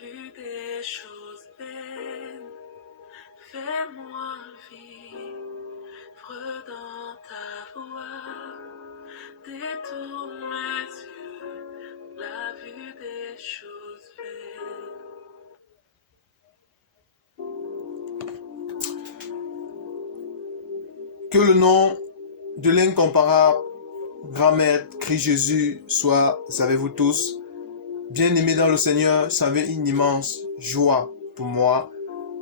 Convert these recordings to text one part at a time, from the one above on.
vu des choses belles, fais-moi vivre dans ta voie, détourne mes yeux, la vue des choses belles. Que le nom de l'incomparable grand maître Christ Jésus soit avec vous tous. Bien-aimés dans le Seigneur, ça avait une immense joie pour moi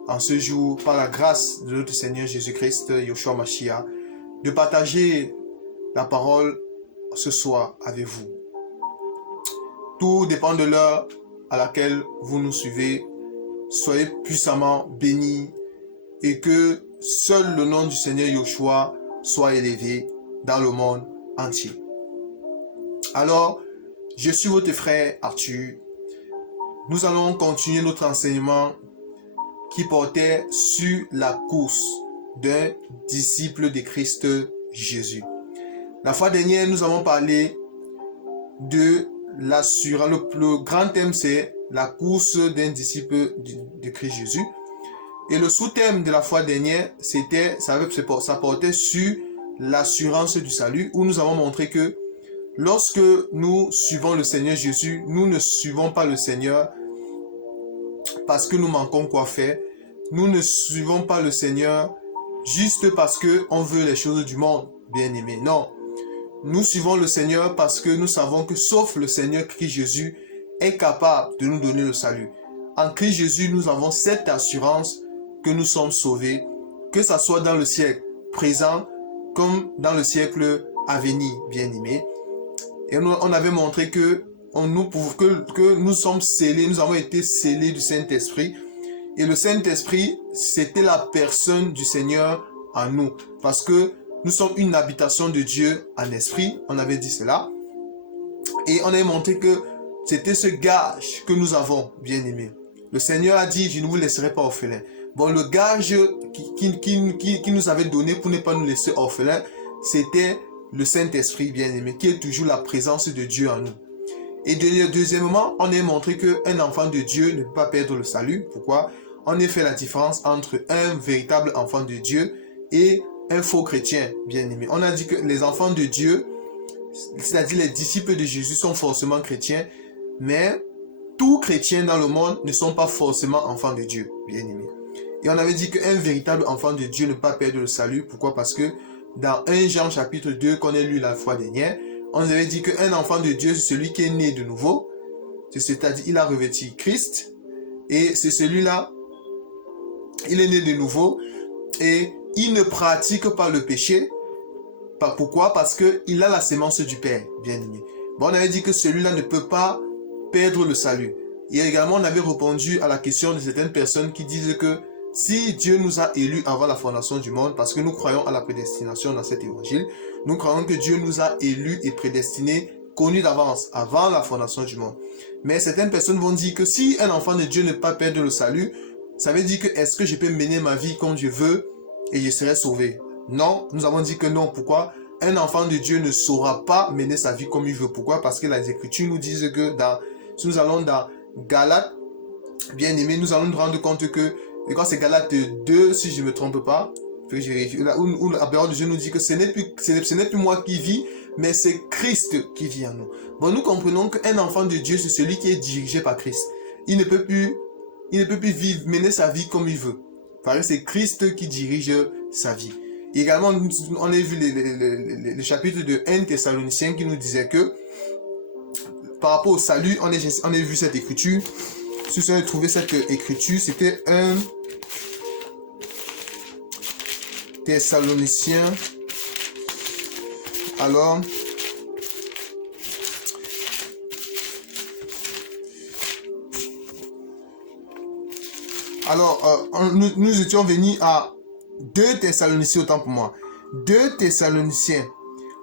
en ce jour, par la grâce de notre Seigneur Jésus-Christ, Yoshua Mashiach, de partager la parole ce soir avec vous. Tout dépend de l'heure à laquelle vous nous suivez. Soyez puissamment bénis et que seul le nom du Seigneur Yoshua soit élevé dans le monde entier. Alors, je suis votre frère Arthur. Nous allons continuer notre enseignement qui portait sur la course d'un disciple de Christ Jésus. La fois dernière, nous avons parlé de l'assurance. Le grand thème, c'est la course d'un disciple de Christ Jésus. Et le sous-thème de la fois dernière, ça portait sur l'assurance du salut, où nous avons montré que lorsque nous suivons le Seigneur Jésus, nous ne suivons pas le Seigneur parce que nous manquons quoi faire. Nous ne suivons pas le Seigneur juste parce qu'on veut les choses du monde, bien aimé. Non, nous suivons le Seigneur parce que nous savons que sauf le Seigneur Christ Jésus est capable de nous donner le salut. En Christ Jésus, nous avons cette assurance que nous sommes sauvés, que ce soit dans le siècle présent comme dans le siècle à venir, bien aimé. Et on avait montré que nous sommes scellés, nous avons été scellés du Saint-Esprit. Et le Saint-Esprit, c'était la personne du Seigneur en nous. Parce que nous sommes une habitation de Dieu en esprit. On avait dit cela. Et on avait montré que c'était ce gage que nous avons, bien aimé. Le Seigneur a dit, je ne vous laisserai pas orphelins. Bon, le gage qui nous avait donné pour ne pas nous laisser orphelins, c'était le Saint-Esprit, bien aimé, qui est toujours la présence de Dieu en nous. Et deuxièmement, on a montré qu'un enfant de Dieu ne peut pas perdre le salut. Pourquoi? On a fait la différence entre un véritable enfant de Dieu et un faux chrétien, bien aimé. On a dit que les enfants de Dieu, c'est-à-dire les disciples de Jésus, sont forcément chrétiens, mais tous chrétiens dans le monde ne sont pas forcément enfants de Dieu, bien aimé. Et on avait dit qu'un véritable enfant de Dieu ne peut pas perdre le salut. Pourquoi? Parce que dans 1 Jean chapitre 2 qu'on a lu la fois dernière, on avait dit qu'un enfant de Dieu, c'est celui qui est né de nouveau. C'est-à-dire, il a revêtu Christ. Et c'est celui-là, il est né de nouveau. Et il ne pratique pas le péché. Pourquoi? Parce qu'il a la sémence du Père, bien aimé. Bon, on avait dit que celui-là ne peut pas perdre le salut. Et également, on avait répondu à la question de certaines personnes qui disent que si Dieu nous a élus avant la fondation du monde, parce que nous croyons à la prédestination dans cet évangile, nous croyons que Dieu nous a élus et prédestinés, connus d'avance, avant la fondation du monde. Mais certaines personnes vont dire que si un enfant de Dieu ne peut pas perdre le salut, ça veut dire que est-ce que je peux mener ma vie comme je veux et je serai sauvé? Non, nous avons dit que non. Pourquoi? Un enfant de Dieu ne saura pas mener sa vie comme il veut. Pourquoi? Parce que les Écritures nous disent que si nous allons dans Galates, bien aimé, nous allons nous rendre compte que, et quand c'est Galates 2, si je ne me trompe pas, que je vérifie, où la parole de Dieu nous dit que ce n'est plus moi qui vis, mais c'est Christ qui vit en nous. Bon, nous comprenons qu'un enfant de Dieu, c'est celui qui est dirigé par Christ. Il ne peut plus mener sa vie comme il veut. Parce que c'est Christ qui dirige sa vie. Et également, on a vu le chapitre de 1 Thessaloniciens qui nous disait que, par rapport au salut, on a vu cette écriture. Si vous avez trouvé cette écriture, c'était 1 Thessaloniciens. Alors, nous étions venus à 2 Thessaloniciens, autant pour moi. 2 Thessaloniciens,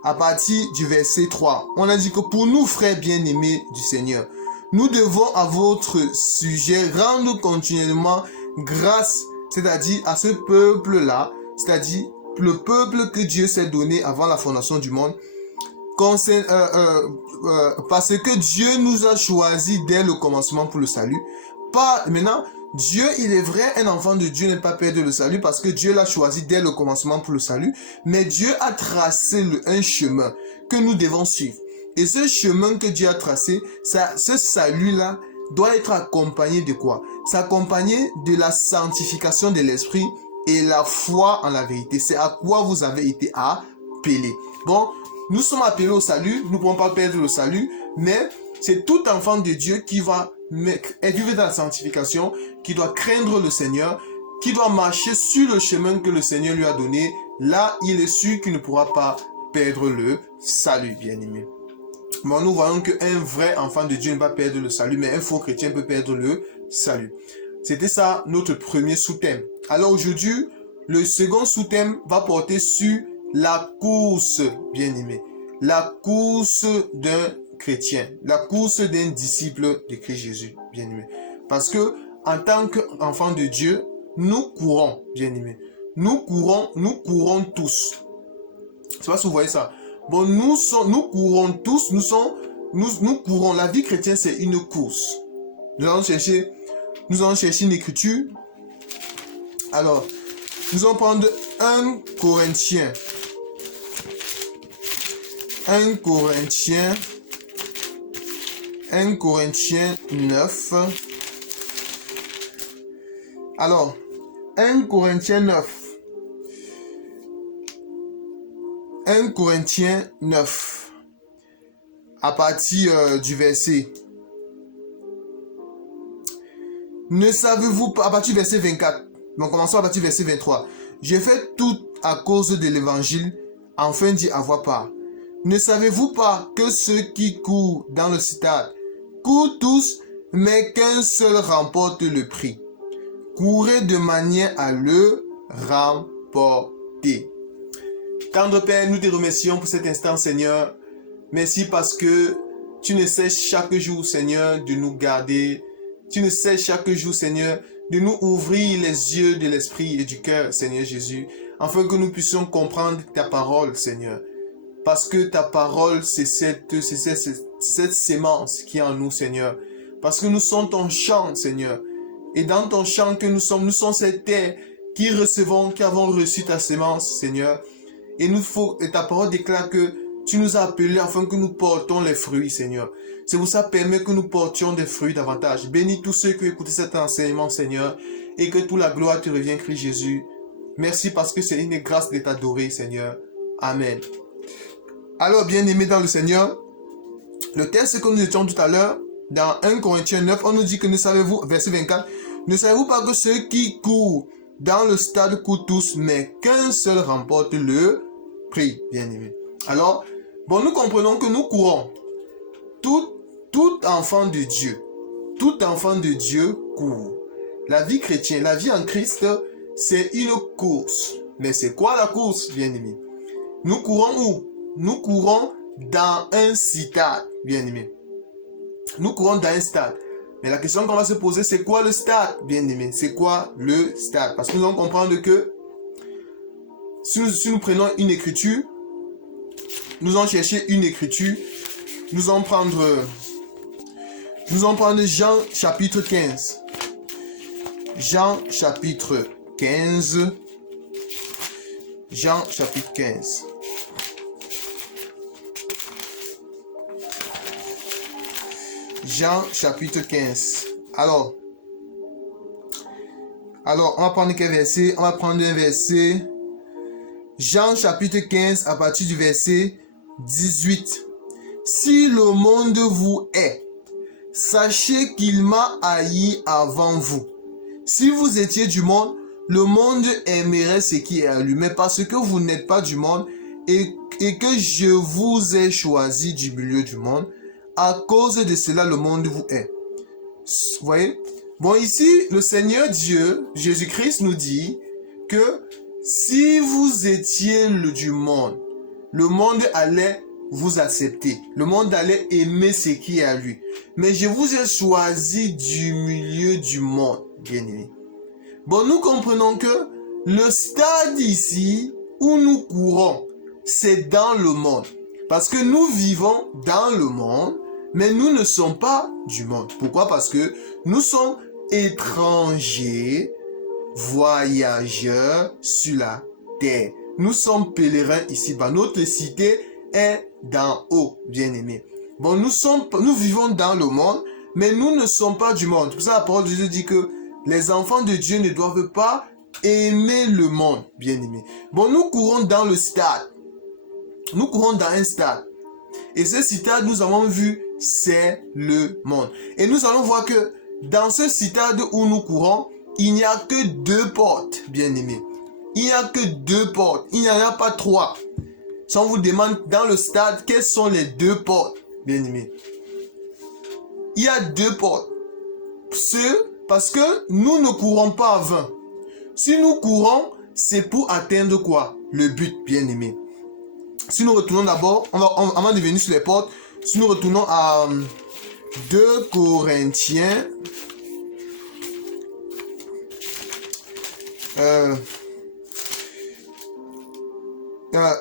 à partir du verset 3. On a dit que pour nous, frères bien-aimés du Seigneur, nous devons à votre sujet rendre continuellement grâce, c'est-à-dire à ce peuple-là, c'est-à-dire le peuple que Dieu s'est donné avant la fondation du monde, parce que Dieu nous a choisis dès le commencement pour le salut, pas... Maintenant, Dieu, il est vrai, un enfant de Dieu n'est pas perdre le salut parce que Dieu l'a choisi dès le commencement pour le salut. Mais Dieu a tracé un chemin que nous devons suivre. Et ce chemin que Dieu a tracé, ce salut-là doit être accompagné de quoi? C'est accompagné de la sanctification de l'esprit et la foi en la vérité. C'est à quoi vous avez été appelés. Bon, nous sommes appelés au salut, nous ne pouvons pas perdre le salut, mais c'est tout enfant de Dieu qui va vivre dans la sanctification, qui doit craindre le Seigneur, qui doit marcher sur le chemin que le Seigneur lui a donné. Là, il est sûr qu'il ne pourra pas perdre le salut, bien-aimé. Bon, nous voyons qu'un vrai enfant de Dieu ne va pas perdre le salut, mais un faux chrétien peut perdre le salut. C'était ça notre premier sous-thème. Alors aujourd'hui, le second sous-thème va porter sur la course, bien-aimé. La course d'un chrétien, la course d'un disciple de Christ Jésus, bien-aimé. Parce que en tant qu'enfant de Dieu, nous courons, bien-aimé. Nous courons tous. Je ne sais pas si vous voyez ça. Bon, nous courons tous, nous courons. La vie chrétienne, c'est une course. Nous allons chercher une écriture. Alors, nous allons prendre 1 Corinthiens 9. Alors, 1 Corinthiens 9. 1 Corinthiens 9. À partir du verset. Ne savez-vous pas, à partir du verset 24. Donc, commençons à partir du verset 23. J'ai fait tout à cause de l'évangile, afin d'y avoir part. Ne savez-vous pas que ceux qui courent dans le stade courent tous, mais qu'un seul remporte le prix? Courez de manière à le remporter. Tendre Père, nous te remercions pour cet instant, Seigneur. Merci parce que tu ne cesses chaque jour, Seigneur, de nous garder. Tu ne cesses chaque jour, Seigneur, de nous ouvrir les yeux de l'esprit et du cœur, Seigneur Jésus, afin que nous puissions comprendre ta parole, Seigneur. Parce que ta parole, c'est cette sémence qui est en nous, Seigneur. Parce que nous sommes ton champ, Seigneur. Et dans ton champ que nous sommes cette terre qui avons reçu ta sémence, Seigneur. Et ta parole déclare que tu nous as appelés afin que nous portons les fruits, Seigneur. C'est pour ça, permet que nous portions des fruits davantage. Bénis tous ceux qui écoutent cet enseignement, Seigneur, et que toute la gloire te revienne, Christ Jésus. Merci parce que c'est une grâce de t'adorer, Seigneur. Amen. Alors, bien-aimés dans le Seigneur, le texte que nous étions tout à l'heure, dans 1 Corinthiens 9, on nous dit que ne savez-vous, verset 24, ne savez-vous pas que ceux qui courent dans le stade courent tous, mais qu'un seul remporte le prix, bien-aimés. Alors, bon, nous comprenons que nous courons. Tout enfant de Dieu court. La vie chrétienne, la vie en Christ, c'est une course. Mais c'est quoi la course, bien-aimés? Nous courons où? Nous courons dans un stade, bien-aimés. Nous courons dans un stade. Mais la question qu'on va se poser, c'est quoi le stade, bien-aimés? C'est quoi le stade? Parce que nous allons comprendre que si nous prenons une écriture, nous allons chercher une écriture, nous allons prendre Jean chapitre 15. Jean chapitre 15. Jean chapitre 15. Jean chapitre 15. Alors, on va prendre quel verset? On va prendre un verset. Jean chapitre 15 à partir du verset 18. Si le monde vous hait, sachez qu'il m'a haï avant vous. Si vous étiez du monde, le monde aimerait ce qui est à lui. Mais parce que vous n'êtes pas du monde et que je vous ai choisi du milieu du monde, à cause de cela, le monde vous hait. Vous voyez? Bon, ici, le Seigneur Dieu, Jésus-Christ, nous dit que si vous étiez du monde, le monde allait vous accepter. Le monde allait aimer ce qui est à lui. Mais je vous ai choisi du milieu du monde, bien-aimé. Bon, nous comprenons que le stade ici où nous courons, c'est dans le monde. Parce que nous vivons dans le monde, mais nous ne sommes pas du monde. Pourquoi? Parce que nous sommes étrangers, voyageurs sur la terre. Nous sommes pèlerins ici-bas. Notre cité est d'en haut, bien-aimés. Bon, nous vivons dans le monde, mais nous ne sommes pas du monde. C'est pour ça la parole de Dieu dit que les enfants de Dieu ne doivent pas aimer le monde, bien-aimés. Bon, nous courons dans le stade. Nous courons dans un stade. Et ce stade, nous avons vu, c'est le monde. Et nous allons voir que dans ce stade où nous courons, il n'y a que 2 portes, bien-aimés. Il n'y a que 2 portes. Il n'y en a pas 3. Si on vous demande dans le stade, quelles sont les 2 portes, bien-aimés? Il y a 2 portes. Parce que nous ne courons pas à 20. Si nous courons, c'est pour atteindre quoi? Le but, bien-aimés. Si nous retournons d'abord, avant de venir sur les portes, si nous retournons à 2 Corinthiens,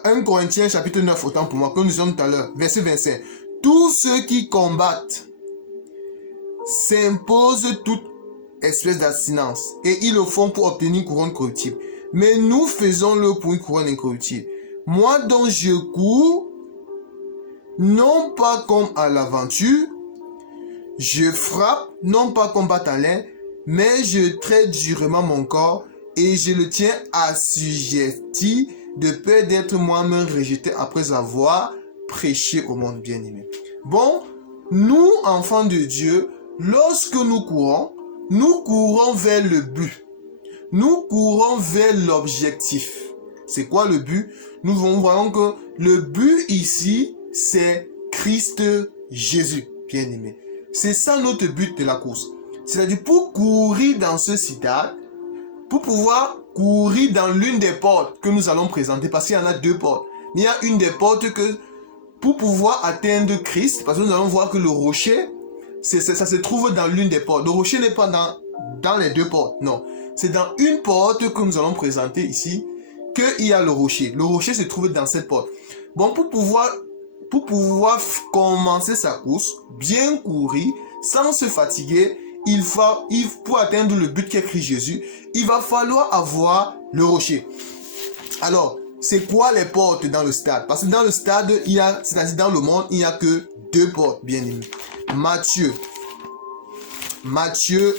1 Corinthiens chapitre 9, autant pour moi, comme nous sommes tout à l'heure, verset 25. Tous ceux qui combattent s'imposent toute espèce d'abstinence et ils le font pour obtenir une couronne corruptible. Mais nous faisons-le pour une couronne incorruptible. Moi dont je cours, non pas comme à l'aventure, je frappe, non pas comme Batalin, mais je traite durement mon corps et je le tiens assujetti de peur d'être moi-même rejeté après avoir prêché au monde, bien-aimé. Bon, nous, enfants de Dieu, lorsque nous courons vers le but. Nous courons vers l'objectif. C'est quoi le but? Nous voyons que le but ici, c'est Christ Jésus, bien-aimé. C'est ça notre but de la course. C'est-à-dire pour courir dans ce stade, pour pouvoir courir dans l'une des portes que nous allons présenter, parce qu'il y en a 2 portes. Il y a une des portes que pour pouvoir atteindre Christ, parce que nous allons voir que le rocher, ça se trouve dans l'une des portes. Le rocher n'est pas dans les 2 portes, non. C'est dans une porte que nous allons présenter ici qu'il y a le rocher. Le rocher se trouve dans cette porte. Bon, pour pouvoir commencer sa course, bien courir, sans se fatiguer, pour atteindre le but qu'est Christ Jésus, il va falloir avoir le rocher. Alors, c'est quoi les portes dans le stade? Parce que dans le stade, c'est-à-dire dans le monde, il n'y a que 2 portes, bien aimés. Matthieu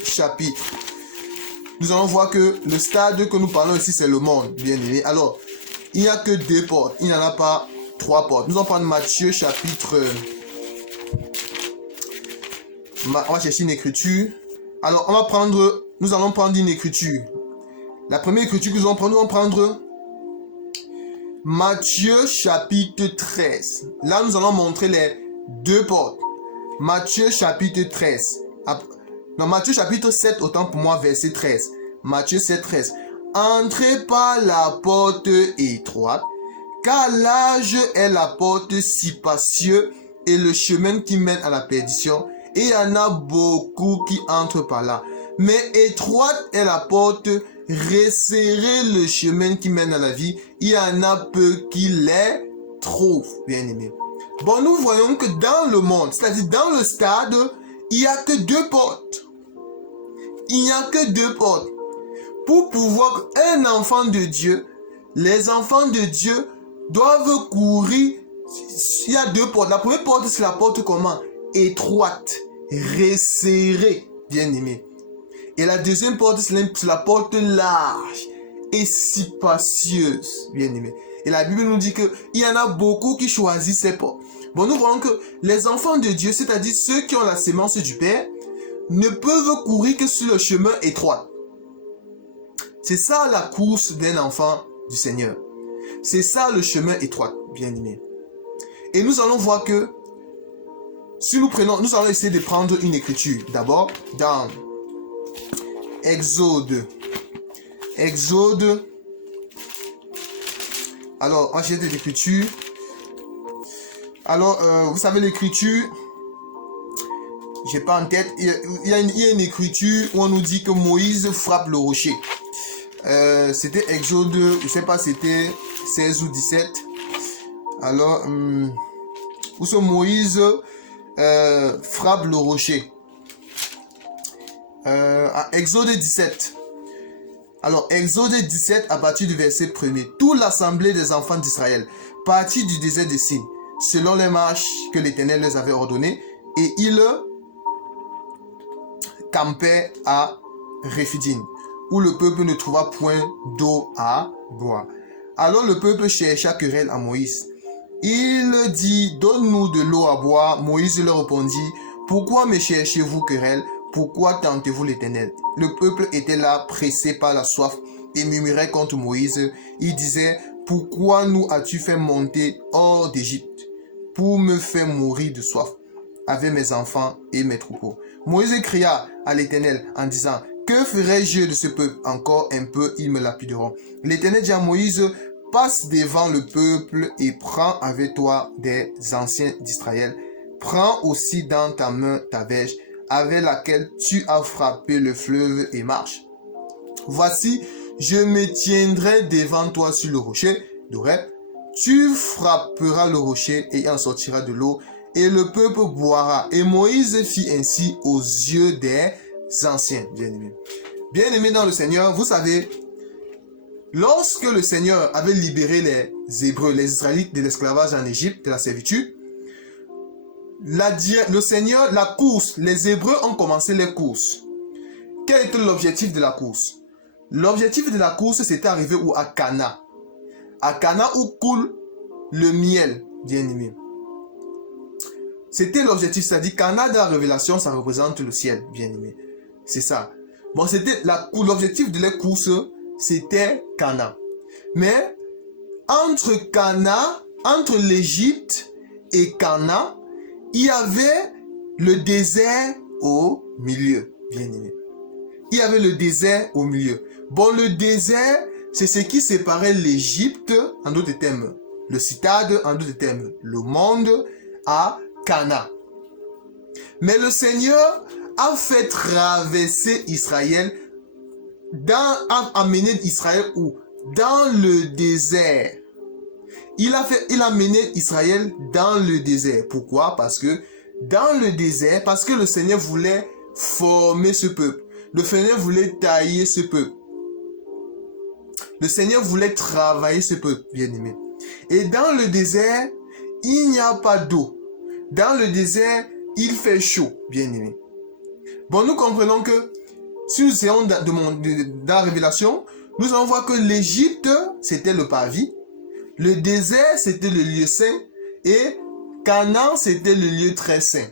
chapitre. Nous allons voir que le stade que nous parlons ici, c'est le monde, bien aimé. Alors, il n'y a que 2 portes, il n'y en a pas 3 portes. Nous allons prendre Matthieu chapitre... On va chercher une écriture. Alors, nous allons prendre une écriture. La première écriture que nous allons prendre Matthieu chapitre 13. Là, nous allons montrer les 2 portes. Matthieu chapitre 13. Non, Matthieu chapitre 7, autant pour moi, verset 13. Matthieu 7, 13. Entrez par la porte étroite, car large est la porte si spacieuse et le chemin qui mène à la perdition, et il y en a beaucoup qui entrent par là. Mais étroite est la porte, resserrez le chemin qui mène à la vie, il y en a peu qui les trouvent, bien aimés. Bon, nous voyons que dans le monde, c'est-à-dire dans le stade, il n'y a que 2 portes. Il n'y a que 2 portes. Pour pouvoir un enfant de Dieu, les enfants de Dieu doivent courir. Il y a 2 portes. La première porte, c'est la porte comment? Étroite, resserrée, bien aimé. Et la deuxième porte, c'est la porte large et spacieuse, bien aimé. Et la Bible nous dit qu'il y en a beaucoup qui choisissent ces portes. Bon, nous voyons que les enfants de Dieu, c'est-à-dire ceux qui ont la sémence du Père, ne peuvent courir que sur le chemin étroit. C'est ça la course d'un enfant du Seigneur. C'est ça le chemin étroit, bien aimé. Et nous allons voir que si nous allons essayer de prendre une écriture. D'abord, dans Exode. Alors, on va chercher l'écriture. Alors, vous savez l'écriture, j'ai pas en tête, il y a une écriture où on nous dit que Moïse frappe le rocher. C'était Exode, je sais pas, c'était 16 ou 17. Alors, où ce Moïse frappe le rocher. à Exode 17. Alors, Exode 17, à partir du verset 1er. Toute l'assemblée des enfants d'Israël partit du désert de Sin, selon les marches que l'Éternel les avait ordonnées, et ils campaient à Rephidim, où le peuple ne trouva point d'eau à boire. Alors le peuple chercha querelle à Moïse. Il dit, donne-nous de l'eau à boire. Moïse leur répondit, pourquoi me cherchez-vous querelle? Pourquoi tentez-vous l'Éternel? Le peuple était là, pressé par la soif, et murmurait contre Moïse. Il disait, pourquoi nous as-tu fait monter hors d'Égypte pour me faire mourir de soif avec mes enfants et mes troupeaux? Moïse cria à l'Éternel en disant, que ferai-je de ce peuple? Encore un peu, ils me lapideront. L'Éternel dit à Moïse, passe devant le peuple et prends avec toi des anciens d'Israël. Prends aussi dans ta main ta verge avec laquelle tu as frappé le fleuve et marche. Voici, je me tiendrai devant toi sur le rocher d'Oreb. Tu frapperas le rocher et il en sortira de l'eau et le peuple boira. Et Moïse fit ainsi aux yeux des anciens. Bien-aimés. Bien-aimés dans le Seigneur, vous savez, lorsque le Seigneur avait libéré les Hébreux, les Israélites de l'esclavage en Égypte, de la servitude, le Seigneur, la course, les Hébreux ont commencé les courses. Quel était l'objectif de la course? L'objectif de la course, c'était arriver où? À Cana. À Cana où coule le miel, bien-aimé. C'était l'objectif, c'est-à-dire Cana de la révélation, ça représente le ciel, bien-aimé. C'est ça. Bon, c'était l'objectif de la course, c'était Cana. Mais entre Cana, entre l'Égypte et Cana, il y avait le désert au milieu, bien-aimé. Il y avait le désert au milieu. Bon, le désert, c'est ce qui séparait l'Égypte, en d'autres termes, le Citade, en d'autres termes, le monde, à Cana. Mais le Seigneur a fait traverser Israël, a amené Israël où? Dans le désert. Il a mené Israël dans le désert. Pourquoi? Parce que dans le désert, parce que le Seigneur voulait former ce peuple. Le Seigneur voulait tailler ce peuple. Le Seigneur voulait travailler ce peuple, bien-aimé. Et dans le désert, il n'y a pas d'eau. Dans le désert, il fait chaud, bien-aimé. Bon, nous comprenons que si nous essayons dans la révélation, nous allons voir que l'Égypte, c'était le paradis. Le désert, c'était le lieu saint. Et Canaan, c'était le lieu très saint.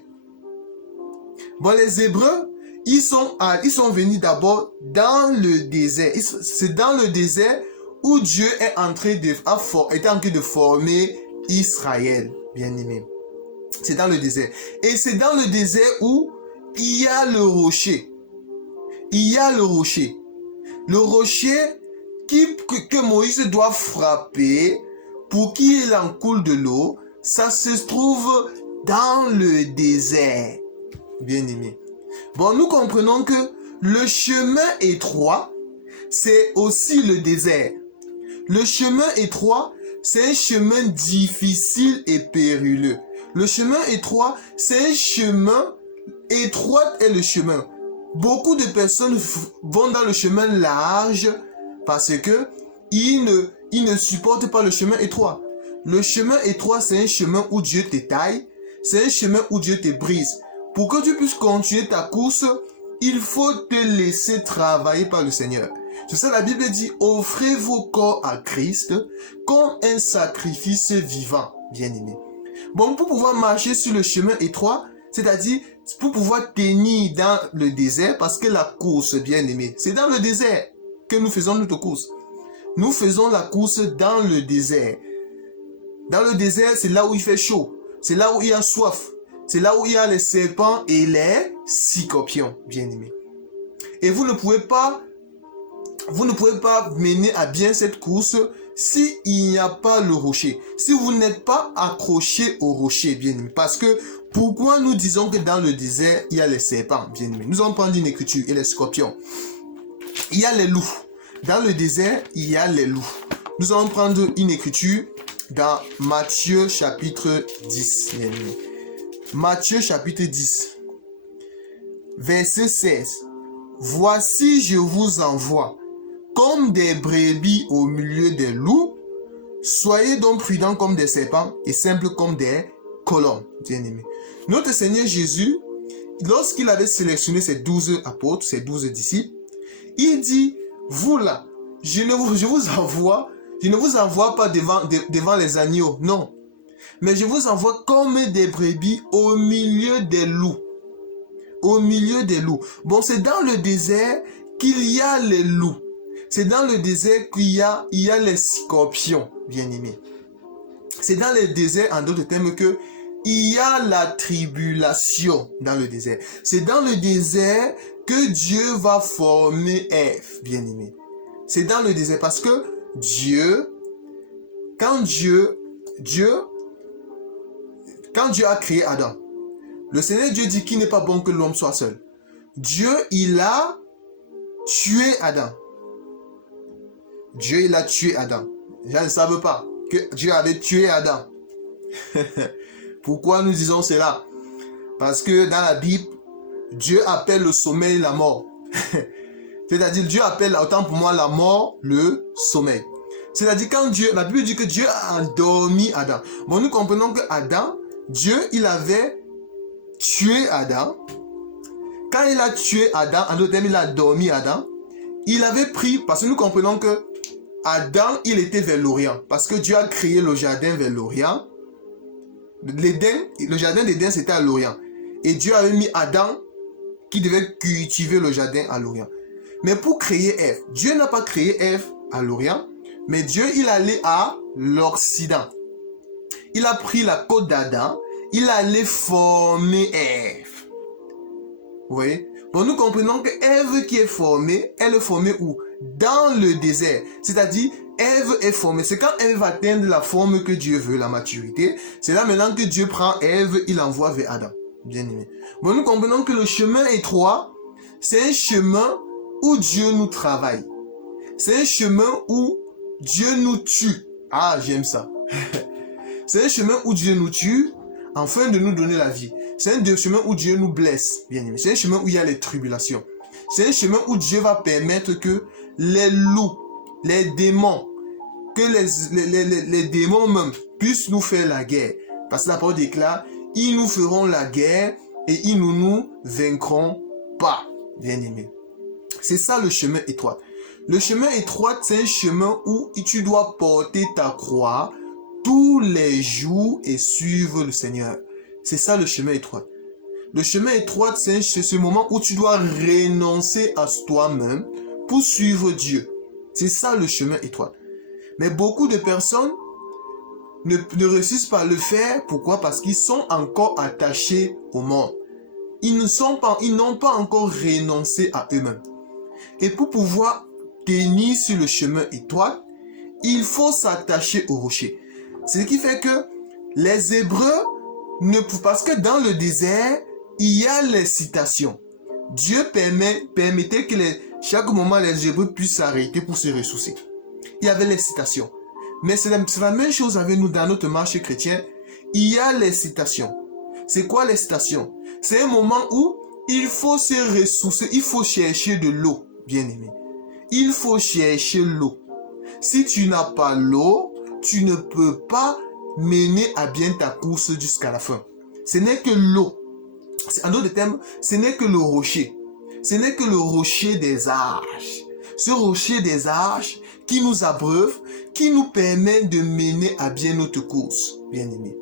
Bon, les Hébreux, ils sont venus d'abord dans le désert. C'est dans le désert où Dieu est en train de former Israël, bien-aimé. C'est dans le désert. Et c'est dans le désert où il y a le rocher. Il y a le rocher. Le rocher que Moïse doit frapper pour qu'il en coule de l'eau, ça se trouve dans le désert. Bien-aimé. Bon, nous comprenons que le chemin étroit, c'est aussi le désert. Le chemin étroit, c'est un chemin difficile et périlleux. Le chemin étroit, c'est un chemin étroit est le chemin. Beaucoup de personnes vont dans le chemin large parce que ils ne supportent pas le chemin étroit. Le chemin étroit, c'est un chemin où Dieu te taille, c'est un chemin où Dieu te brise. Pour que tu puisses continuer ta course, il faut te laisser travailler par le Seigneur. C'est ça la Bible dit, offrez vos corps à Christ comme un sacrifice vivant, bien-aimé. Bon, pour pouvoir marcher sur le chemin étroit, c'est-à-dire pour pouvoir tenir dans le désert, parce que la course, bien-aimé, c'est dans le désert que nous faisons notre course. Nous faisons la course dans le désert. Dans le désert, c'est là où il fait chaud. C'est là où il y a soif. C'est là où il y a les serpents et les scorpions, bien-aimés. Et vous ne pouvez pas mener à bien cette course s'il n'y a pas le rocher. Si vous n'êtes pas accroché au rocher, bien-aimé. Parce que, pourquoi nous disons que dans le désert, il y a les serpents, bien-aimé? Nous allons prendre une écriture et les scorpions. Il y a les loups. Dans le désert, il y a les loups. Nous allons prendre une écriture dans Matthieu chapitre 10, bien-aimé. Matthieu chapitre 10, verset 16. voici je vous envoie comme des brebis au milieu des loups. Soyez donc prudents comme des serpents et simples comme des colombes, bien-aimés. Notre Seigneur Jésus, lorsqu'il avait sélectionné ses 12 apôtres, ses 12 disciples, il dit, vous là, je ne vous envoie pas devant les agneaux, non. Mais je vous envoie comme des brebis au milieu des loups. Au milieu des loups. Bon, c'est dans le désert qu'il y a les loups. C'est dans le désert qu'il y a les scorpions, bien-aimés. C'est dans le désert, en d'autres termes, que il y a la tribulation dans le désert. C'est dans le désert que Dieu va former Ève, bien-aimés. C'est dans le désert parce que quand Dieu a créé Adam, le Seigneur Dieu dit qu'il n'est pas bon que l'homme soit seul. Dieu, il a tué Adam. Dieu, il a tué Adam. Les gens ne savent pas que Dieu avait tué Adam. Pourquoi nous disons cela? Parce que dans la Bible, Dieu appelle le sommeil la mort. C'est-à-dire, Dieu appelle, autant pour moi, la mort, le sommeil. C'est-à-dire, quand la Bible dit que Dieu a endormi Adam. Bon, nous comprenons que Adam, Dieu, il avait tué Adam. Quand il a tué Adam, en d'autres termes, il a endormi Adam. Il avait pris, parce que nous comprenons que Adam, il était vers l'Orient. Parce que Dieu a créé le jardin vers l'Orient. Le jardin d'Éden, c'était à l'Orient. Et Dieu avait mis Adam qui devait cultiver le jardin à l'Orient. Mais pour créer Ève, Dieu n'a pas créé Ève à l'Orient, mais Dieu, il allait à l'Occident. Il a pris la côte d'Adam, il allait former Ève. Vous voyez? Bon, nous comprenons que Ève qui est formée, elle est formée où? Dans le désert. C'est-à-dire, Ève est formée. C'est quand Ève va atteindre la forme que Dieu veut, la maturité. C'est là maintenant que Dieu prend Ève, il l'envoie vers Adam. Bien aimé. Bon, nous comprenons que le chemin étroit, c'est un chemin où Dieu nous travaille. C'est un chemin où Dieu nous tue. Ah, j'aime ça. C'est un chemin où Dieu nous tue afin de nous donner la vie. C'est un chemin où Dieu nous blesse, bien aimé. C'est un chemin où il y a les tribulations. C'est un chemin où Dieu va permettre que les loups, les démons, que les démons même puissent nous faire la guerre. Parce que la parole déclare, ils nous feront la guerre et ils ne nous vaincront pas, bien aimé. C'est ça le chemin étroit. Le chemin étroit, c'est un chemin où tu dois porter ta croix tous les jours et suivre le Seigneur. C'est ça le chemin étroit. Le chemin étroit, c'est ce moment où tu dois renoncer à toi-même pour suivre Dieu. C'est ça le chemin étroit. Mais beaucoup de personnes ne réussissent pas à le faire. Pourquoi? Parce qu'ils sont encore attachés au monde. Ils n'ont pas encore renoncé à eux-mêmes. Et pour pouvoir tenir sur le chemin étroit, il faut s'attacher au rocher. Ce qui fait que les Hébreux, parce que dans le désert, il y a les citations. Dieu permettait que chaque moment les Hébreux puissent s'arrêter pour se ressourcer. Il y avait les citations. Mais c'est la même chose avec nous dans notre marche chrétienne. Il y a les citations. C'est quoi les citations? C'est un moment où il faut se ressourcer, il faut chercher de l'eau, bien aimé. Il faut chercher l'eau. Si tu n'as pas l'eau, tu ne peux pas mener à bien ta course jusqu'à la fin. Ce n'est que l'eau. En d'autres termes, ce n'est que le rocher. Ce n'est que le rocher des arches. Ce rocher des arches qui nous abreuve, qui nous permet de mener à bien notre course, bien aimé.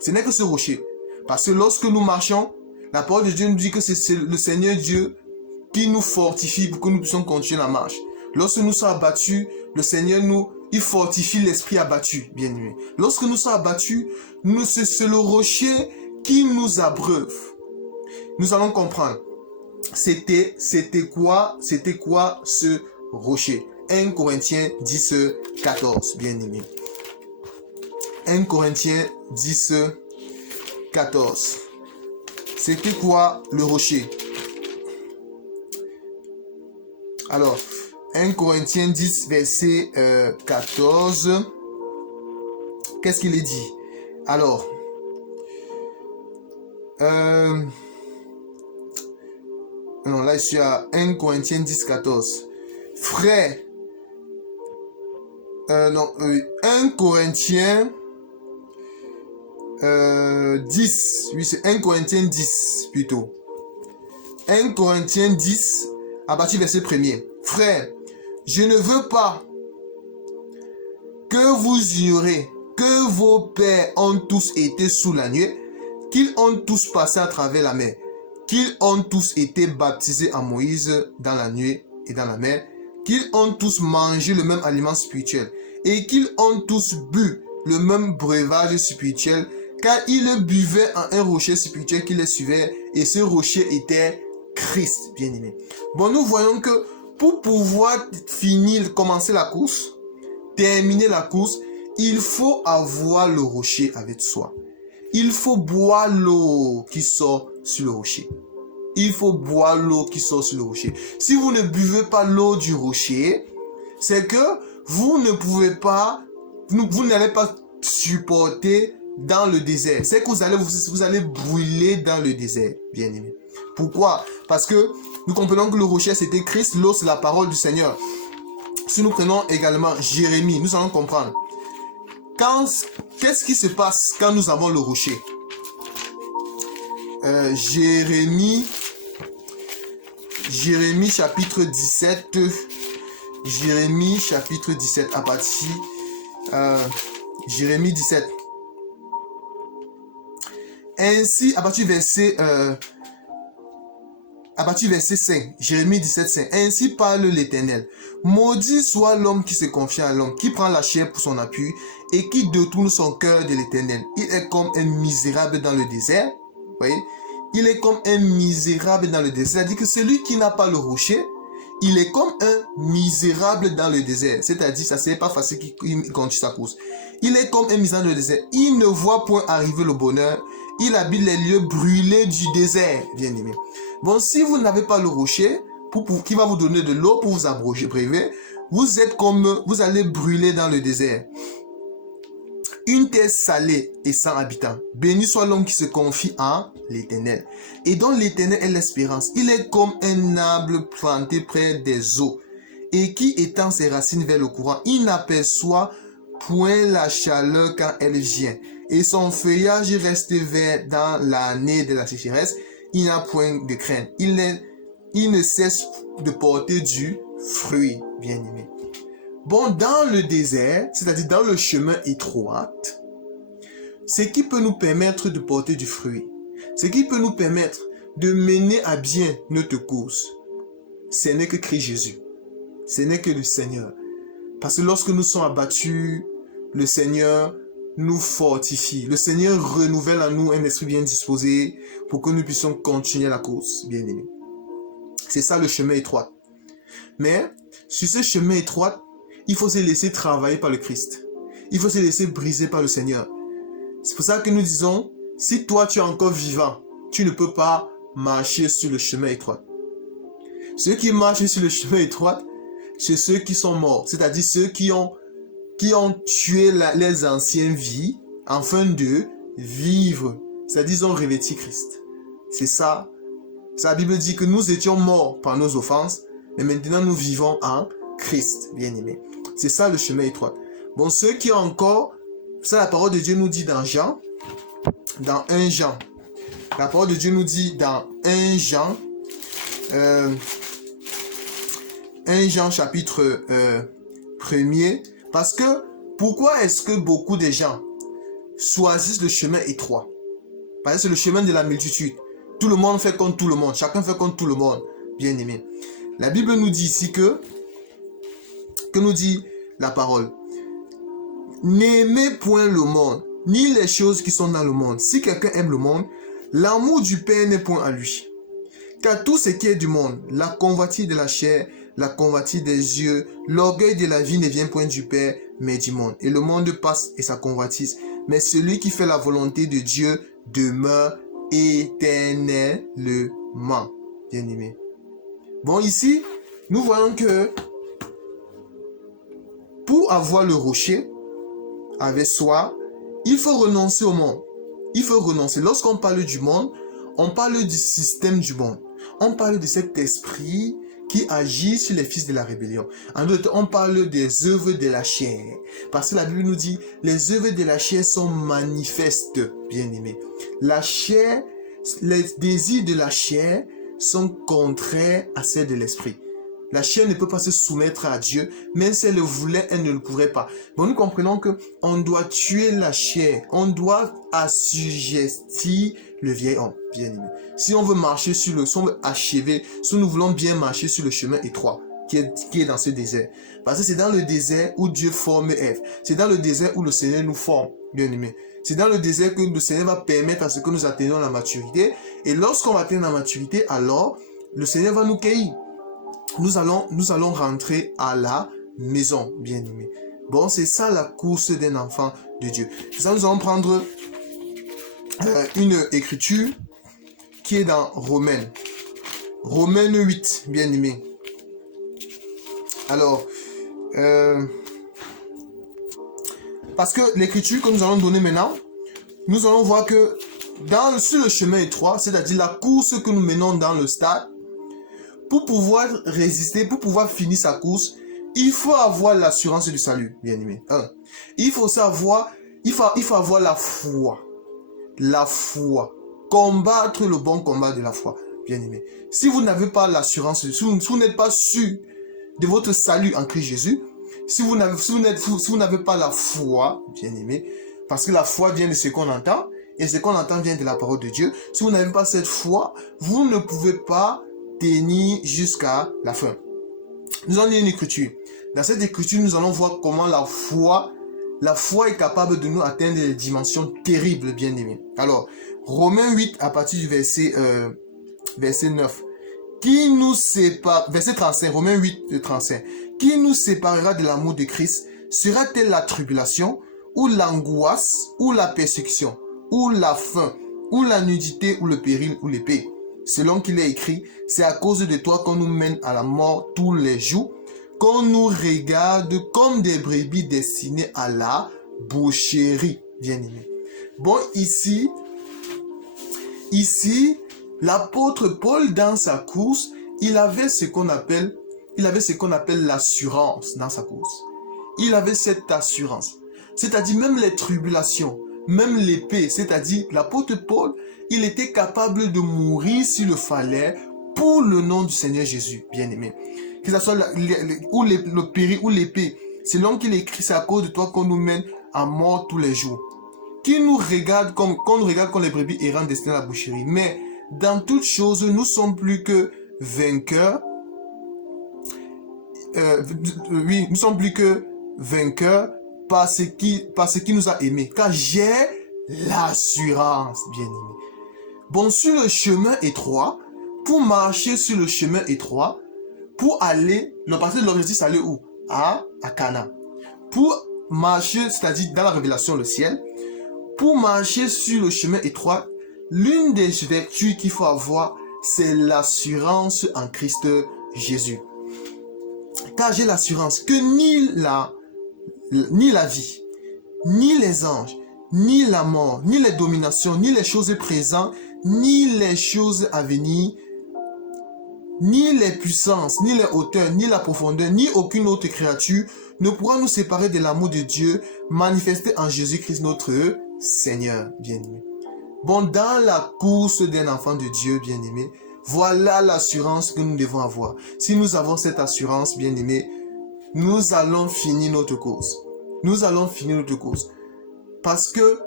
Ce n'est que ce rocher. Parce que lorsque nous marchons, la parole de Dieu nous dit que c'est le Seigneur Dieu qui nous fortifie pour que nous puissions continuer la marche. Lorsque nous sommes abattus, le Seigneur il fortifie l'esprit abattu, bien aimé. Lorsque nous sommes abattus, c'est le rocher qui nous abreuve. Nous allons comprendre. C'était quoi ce rocher? 1 Corinthiens 10, 14, bien aimé. 1 Corinthiens 10, 14. C'était quoi le rocher? Alors, 1 Corinthiens 10, verset 14. Qu'est-ce qu'il est dit? Alors, Non, là, je suis à 1 Corinthiens 10, 14. Frère, 1 Corinthiens 10. Oui, c'est 1 Corinthiens 10 plutôt. 1 Corinthiens 10, à partir du verset 1er. Frère, je ne veux pas que vous ignorez que vos pères ont tous été sous la nuée, qu'ils ont tous passé à travers la mer, qu'ils ont tous été baptisés à Moïse dans la nuée et dans la mer, qu'ils ont tous mangé le même aliment spirituel et qu'ils ont tous bu le même breuvage spirituel, car ils buvaient en un rocher spirituel qui les suivait, et ce rocher était Christ, bien-aimé. Bon, nous voyons que pour pouvoir commencer la course, terminer la course, il faut avoir le rocher avec soi. Il faut boire l'eau qui sort sur le rocher. Il faut boire l'eau qui sort sur le rocher. Si vous ne buvez pas l'eau du rocher, c'est que vous ne pouvez pas, vous n'allez pas supporter dans le désert. C'est que vous allez brûler dans le désert, bien aimé. Pourquoi? Parce que nous comprenons que le rocher c'était Christ, l'eau c'est la parole du Seigneur. Si nous prenons également Jérémie, nous allons comprendre. Qu'est-ce qui se passe quand nous avons le rocher? Jérémie chapitre 17. Jérémie chapitre 17 à partir Jérémie 17. Ainsi, à partir du verset 5, Jérémie 17, 5. Ainsi parle l'Éternel. Maudit soit l'homme qui se confie à l'homme, qui prend la chair pour son appui et qui détourne son cœur de l'Éternel. Il est comme un misérable dans le désert. Vous voyez? Il est comme un misérable dans le désert. C'est-à-dire que celui qui n'a pas le rocher, il est comme un misérable dans le désert. C'est-à-dire, ça c'est pas facile qu'il continue sa course. Il est comme un misérable dans le désert. Il ne voit point arriver le bonheur. Il habite les lieux brûlés du désert, bien aimé. Bon, si vous n'avez pas le rocher, qui va vous donner de l'eau pour vous abreuver, vous allez brûler dans le désert. Une terre salée et sans habitants. Béni soit l'homme qui se confie en l'Éternel. Et dont l'Éternel est l'espérance. Il est comme un arbre planté près des eaux et qui étend ses racines vers le courant. Il n'aperçoit point la chaleur quand elle vient. Et son feuillage reste vert dans l'année de la sécheresse. Il n'a point de crainte. Il ne cesse de porter du fruit, bien-aimé. Bon, dans le désert, c'est-à-dire dans le chemin étroit, ce qui peut nous permettre de porter du fruit, ce qui peut nous permettre de mener à bien notre course, ce n'est que Christ Jésus. Ce n'est que le Seigneur. Parce que lorsque nous sommes abattus, le Seigneur nous fortifie. Le Seigneur renouvelle en nous un esprit bien disposé pour que nous puissions continuer la course, bien aimé. C'est ça le chemin étroit. Mais sur ce chemin étroit, il faut se laisser travailler par le Christ. Il faut se laisser briser par le Seigneur. C'est pour ça que nous disons, si toi tu es encore vivant, tu ne peux pas marcher sur le chemin étroit. Ceux qui marchent sur le chemin étroit, c'est ceux qui sont morts. C'est-à-dire ceux qui ont tué les anciennes vies afin de vivre. C'est-à-dire ils ont revêtu Christ. C'est ça. La Bible dit que nous étions morts par nos offenses, mais maintenant nous vivons en Christ, bien-aimé. C'est ça le chemin étroit. Bon, ceux qui ont encore, ça la parole de Dieu nous dit dans Jean, dans 1 Jean. La parole de Dieu nous dit dans 1 Jean, 1 Jean chapitre 1er, parce que pourquoi est-ce que beaucoup de gens choisissent le chemin étroit? Parce que c'est le chemin de la multitude. Tout le monde fait comme tout le monde. Chacun fait comme tout le monde. Bien aimé. La Bible nous dit ici que nous dit la parole. N'aimez point le monde, ni les choses qui sont dans le monde. Si quelqu'un aime le monde, l'amour du Père n'est point à lui. Car tout ce qui est du monde, la convoitise de la chair, la convoitise des yeux, l'orgueil de la vie ne vient point du Père, mais du monde. Et le monde passe et sa convoitise. Mais celui qui fait la volonté de Dieu demeure éternellement. Bien aimé. Bon, ici, nous voyons que pour avoir le rocher avec soi, il faut renoncer au monde. Il faut renoncer. Lorsqu'on parle du monde, on parle du système du monde. On parle de cet esprit qui agit sur les fils de la rébellion. En d'autres, on parle des œuvres de la chair. Parce que la Bible nous dit, les œuvres de la chair sont manifestes, bien-aimés. La chair, les désirs de la chair sont contraires à ceux de l'esprit. La chair ne peut pas se soumettre à Dieu, même si elle le voulait, elle ne le pourrait pas. Bon, nous comprenons que on doit tuer la chair, on doit assujettir le vieil homme, bien aimé. Si on veut marcher si on veut achever, si nous voulons bien marcher sur le chemin étroit qui est dans ce désert. Parce que c'est dans le désert où Dieu forme Ève. C'est dans le désert où le Seigneur nous forme, bien aimé. C'est dans le désert que le Seigneur va permettre à ce que nous atteignions la maturité. Et lorsqu'on va atteindre la maturité, alors le Seigneur va nous cueillir. Nous allons rentrer à la maison, bien-aimé. Bon, c'est ça la course d'un enfant de Dieu. Ça, nous allons prendre une écriture qui est dans Romaines. Romaines 8, bien-aimé. Alors, parce que l'écriture que nous allons donner maintenant, nous allons voir que sur le chemin étroit, c'est-à-dire la course que nous menons dans le stade, pour pouvoir résister, pour pouvoir finir sa course, il faut avoir l'assurance du salut, bien-aimé. Il faut avoir la foi. La foi. Combattre le bon combat de la foi, bien-aimé. Si vous n'avez pas l'assurance, si vous n'êtes pas sûr de votre salut en Christ Jésus, si vous n'avez pas la foi, bien-aimé, parce que la foi vient de ce qu'on entend, et ce qu'on entend vient de la parole de Dieu. Si vous n'avez pas cette foi, vous ne pouvez pas tenir jusqu'à la fin. Nous allons lire une écriture. Dans cette écriture, nous allons voir comment la foi est capable de nous atteindre des dimensions terribles, bien-aimés. Alors, Romains 8, à partir du verset 9. Qui nous sépare, verset 35, Romains 8, 35. Qui nous séparera de l'amour de Christ? Sera-t-elle la tribulation, ou l'angoisse, ou la persécution, ou la faim, ou la nudité, ou le péril, ou l'épée? Selon qu'il est écrit, c'est à cause de toi qu'on nous mène à la mort tous les jours, qu'on nous regarde comme des brebis destinées à la boucherie, bien-aimé. Bon, ici, l'apôtre Paul, dans sa course, il avait ce qu'on appelle l'assurance dans sa course. Il avait cette assurance. C'est-à-dire même les tribulations, même l'épée, c'est-à-dire l'apôtre Paul, il était capable de mourir s'il le fallait pour le nom du Seigneur Jésus, bien-aimé. Que ce soit le péril ou l'épée, selon qu'il écrit, c'est à cause de toi qu'on nous mène à mort tous les jours. Qu'on nous regarde comme les brebis errantes destinées à la boucherie. Mais dans toutes choses, nous sommes plus que vainqueurs. Nous sommes plus que vainqueurs par ce qui nous a aimés. Car j'ai l'assurance, bien-aimé. Bon, sur le chemin étroit, pour marcher sur le chemin étroit, pour aller, le passé de l'objectif, c'est aller où? À Cana. Pour marcher, c'est-à-dire dans la révélation, le ciel, pour marcher sur le chemin étroit, l'une des vertus qu'il faut avoir, c'est l'assurance en Christ Jésus. Car j'ai l'assurance que ni la vie, ni les anges, ni la mort, ni les dominations, ni les choses présentes, ni les choses à venir, ni les puissances, ni les hauteurs, ni la profondeur, ni aucune autre créature ne pourra nous séparer de l'amour de Dieu manifesté en Jésus-Christ notre Seigneur, bien-aimé. Bon, dans la course d'un enfant de Dieu, bien-aimé, voilà l'assurance que nous devons avoir. Si nous avons cette assurance, bien-aimé, nous allons finir notre course. Nous allons finir notre course. Parce que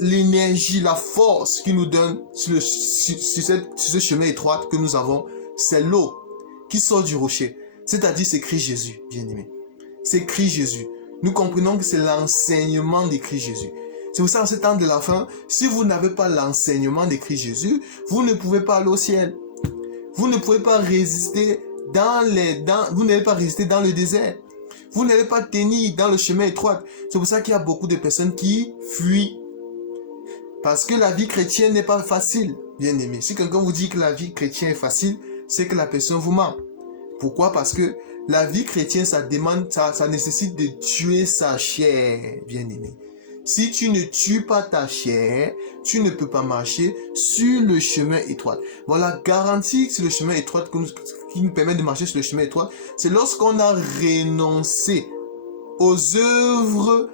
l'énergie, la force qui nous donne sur ce chemin étroit que nous avons, c'est l'eau qui sort du rocher. C'est-à-dire, c'est Christ Jésus, bien-aimé. C'est Christ Jésus. Nous comprenons que c'est l'enseignement de Christ Jésus. C'est pour ça, en ce temps de la fin, si vous n'avez pas l'enseignement de Christ Jésus, vous ne pouvez pas aller au ciel. Vous ne pouvez pas résister vous n'allez pas résister dans le désert. Vous n'allez pas tenir dans le chemin étroit. C'est pour ça qu'il y a beaucoup de personnes qui fuient. Parce que la vie chrétienne n'est pas facile, bien aimé. Si quelqu'un vous dit que la vie chrétienne est facile, c'est que la personne vous ment. Pourquoi? Parce que la vie chrétienne, ça nécessite de tuer sa chair, bien aimé. Si tu ne tues pas ta chair, tu ne peux pas marcher sur le chemin étroit. Voilà, garantie sur le chemin étroit qui nous permet de marcher sur le chemin étroit, c'est lorsqu'on a renoncé aux œuvres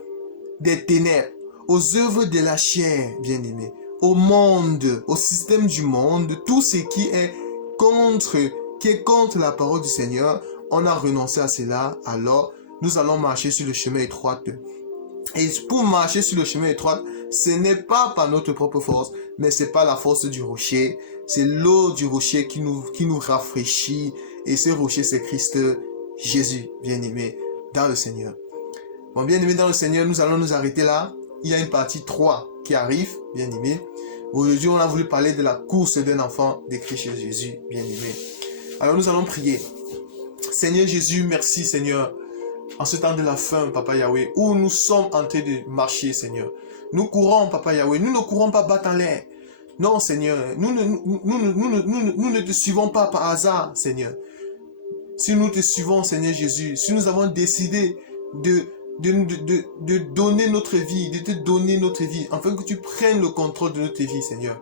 des ténèbres, aux œuvres de la chair, bien-aimé, au monde, au système du monde, tout ce qui est contre la parole du Seigneur, on a renoncé à cela, alors nous allons marcher sur le chemin étroit. Et pour marcher sur le chemin étroit, ce n'est pas par notre propre force, mais c'est par la force du rocher. C'est l'eau du rocher qui nous rafraîchit. Et ce rocher, c'est Christ Jésus, bien-aimé, dans le Seigneur. Bon, bien-aimé dans le Seigneur, nous allons nous arrêter là. Il y a une partie 3 qui arrive, bien-aimé. Aujourd'hui, on a voulu parler de la course d'un enfant de Christ Jésus, bien-aimé. Alors, nous allons prier. Seigneur Jésus, merci, Seigneur. En ce temps de la fin, Papa Yahweh, où nous sommes en train de marcher, Seigneur. Nous courons, Papa Yahweh. Nous ne courons pas battre en l'air. Non, Seigneur. Nous ne te suivons pas par hasard, Seigneur. Si nous te suivons, Seigneur Jésus, si nous avons décidé de donner notre vie, de te donner notre vie, afin que tu prennes le contrôle de notre vie, Seigneur.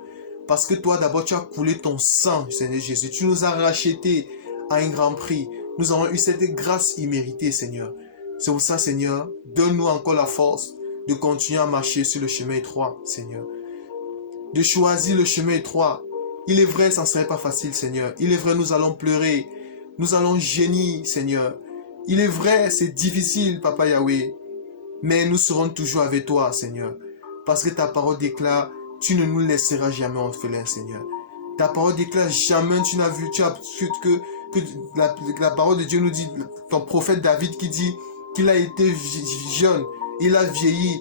Parce que toi, d'abord, tu as coulé ton sang, Seigneur Jésus. Tu nous as rachetés à un grand prix. Nous avons eu cette grâce imméritée, Seigneur. C'est pour ça, Seigneur, donne-nous encore la force de continuer à marcher sur le chemin étroit, Seigneur. De choisir le chemin étroit. Il est vrai, ça ne serait pas facile, Seigneur. Il est vrai, nous allons pleurer. Nous allons gémir, Seigneur. Il est vrai, c'est difficile, Papa Yahweh. Mais nous serons toujours avec toi, Seigneur. Parce que ta parole déclare, tu ne nous laisseras jamais orphelins, Seigneur. Ta parole déclare, jamais tu n'as vu, que la parole de Dieu nous dit, ton prophète David qui dit qu'il a été jeune, il a vieilli,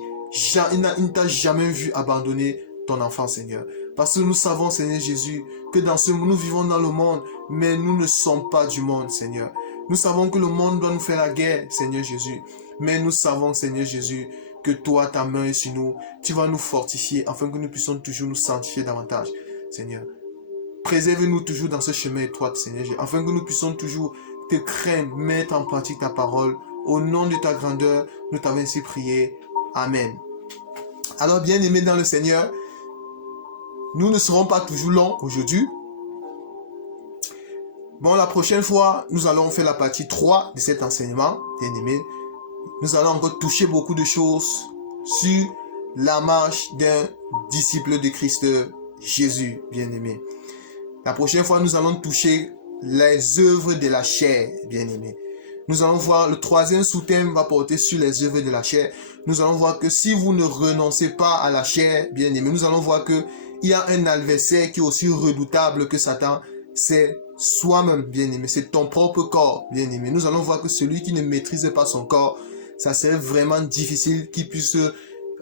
il ne t'a jamais vu abandonner ton enfant, Seigneur. Parce que nous savons, Seigneur Jésus, que dans ce monde, nous vivons dans le monde, mais nous ne sommes pas du monde, Seigneur. Nous savons que le monde doit nous faire la guerre, Seigneur Jésus. Mais nous savons, Seigneur Jésus, que toi, ta main est sur nous. Tu vas nous fortifier afin que nous puissions toujours nous sanctifier davantage, Seigneur. Préserve-nous toujours dans ce chemin étroit, Seigneur Jésus, afin que nous puissions toujours te craindre, mettre en pratique ta parole. Au nom de ta grandeur, nous t'avons ainsi prié. Amen. Alors, bien-aimés dans le Seigneur, nous ne serons pas toujours longs aujourd'hui. Bon, la prochaine fois, nous allons faire la partie 3 de cet enseignement, bien-aimés. Nous allons encore toucher beaucoup de choses sur la marche d'un disciple de Christ Jésus, bien-aimé. La prochaine fois, nous allons toucher les œuvres de la chair, bien-aimé. Nous allons voir, le 3e sous-thème va porter sur les œuvres de la chair. Nous allons voir que si vous ne renoncez pas à la chair, bien-aimé, nous allons voir qu'il y a un adversaire qui est aussi redoutable que Satan, c'est soi-même, bien-aimé, c'est ton propre corps, bien-aimé. Nous allons voir que celui qui ne maîtrise pas son corps, ça serait vraiment difficile qu'il puisse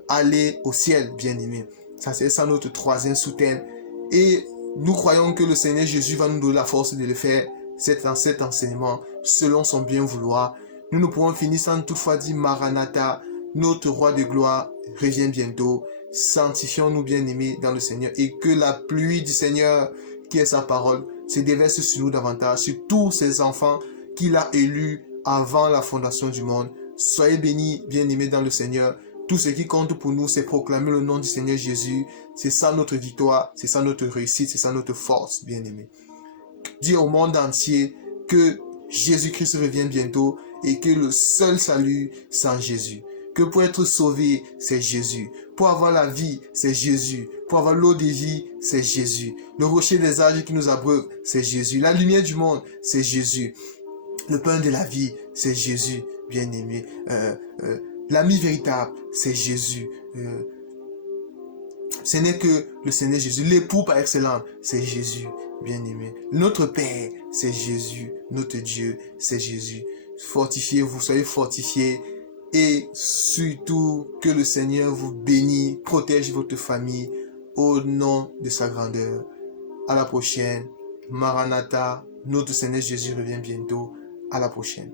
aller au ciel, bien-aimé. Ça, c'est ça notre 3e sous-thème. Et nous croyons que le Seigneur Jésus va nous donner la force de le faire, cet enseignement, selon son bien vouloir. Nous ne pourrons finir sans toutefois dire Maranatha, notre roi de gloire, revient bientôt. Sanctifions-nous, bien-aimés, dans le Seigneur, et que la pluie du Seigneur, qui est sa parole, se déverse sur nous davantage, sur tous ces enfants qu'il a élus avant la fondation du monde. Soyez bénis, bien-aimés dans le Seigneur. Tout ce qui compte pour nous, c'est proclamer le nom du Seigneur Jésus. C'est ça notre victoire, c'est ça notre réussite, c'est ça notre force, bien-aimés. Dire au monde entier que Jésus-Christ revient bientôt et que le seul salut, c'est en Jésus. Que pour être sauvé, c'est Jésus. Pour avoir la vie, c'est Jésus. Pour avoir l'eau de vie, c'est Jésus. Le rocher des âges qui nous abreuve, c'est Jésus. La lumière du monde, c'est Jésus. Le pain de la vie, c'est Jésus, bien-aimé. L'ami véritable, c'est Jésus. Ce n'est que le Seigneur Jésus. L'époux par excellence, c'est Jésus, bien-aimé. Notre Père, c'est Jésus. Notre Dieu, c'est Jésus. Fortifiez-vous, soyez fortifiés. Et surtout, que le Seigneur vous bénisse, protège votre famille au nom de sa grandeur. À la prochaine. Maranatha, notre Seigneur Jésus revient bientôt. À la prochaine.